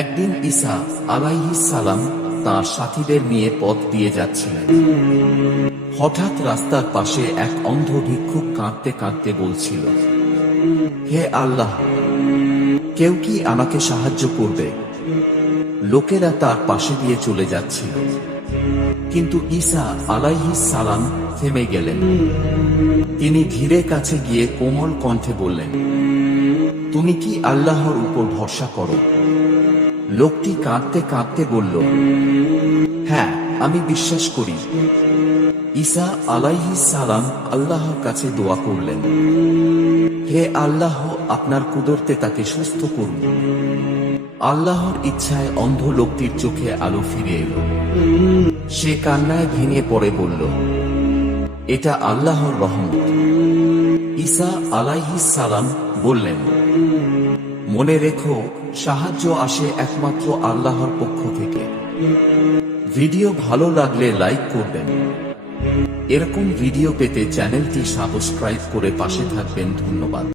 একদিন ঈসা আলাইহিস সালাম তাঁর সাথীদের নিয়ে পথ দিয়ে যাচ্ছিলেন। হঠাৎ রাস্তার পাশে এক অন্ধ ভিক্ষুক কাঁদতে কাঁদতে বলছিল, হে আল্লাহ, কেউ কি আমাকে সাহায্য করবে? লোকেরা তার পাশে দিয়ে চলে যাচ্ছিল, কিন্তু ঈসা আলাইহিস সালাম থেমে গেলেন। তিনি ধীরে কাছে গিয়ে কোমল কণ্ঠে বললেন, তুমি কি আল্লাহর উপর ভরসা করো? লোকটি কাঁদতে কাঁদতে বলল, হ্যাঁ, আমি বিশ্বাস করি। ঈসা আলাইহিস সালাম আল্লাহর কাছে দোয়া করলেন, হে আল্লাহ, আপনার কুদরতে তাকে সুস্থ করুন। আল্লাহর ইচ্ছায় অন্ধ লোকটির চোখে আলো ফিরে এলো। সে কান্নায় ভেঙে পড়ে বলল, এটা আল্লাহর রহমত। ঈসা আলাইহিস সালাম বললেন, মনে রেখো, সাহায্য আসে একমাত্র আল্লাহর পক্ষ থেকে। ভিডিও ভালো লাগলে লাইক করবেন। এরকম ভিডিও পেতে চ্যানেলটি সাবস্ক্রাইব করে পাশে থাকবেন। ধন্যবাদ।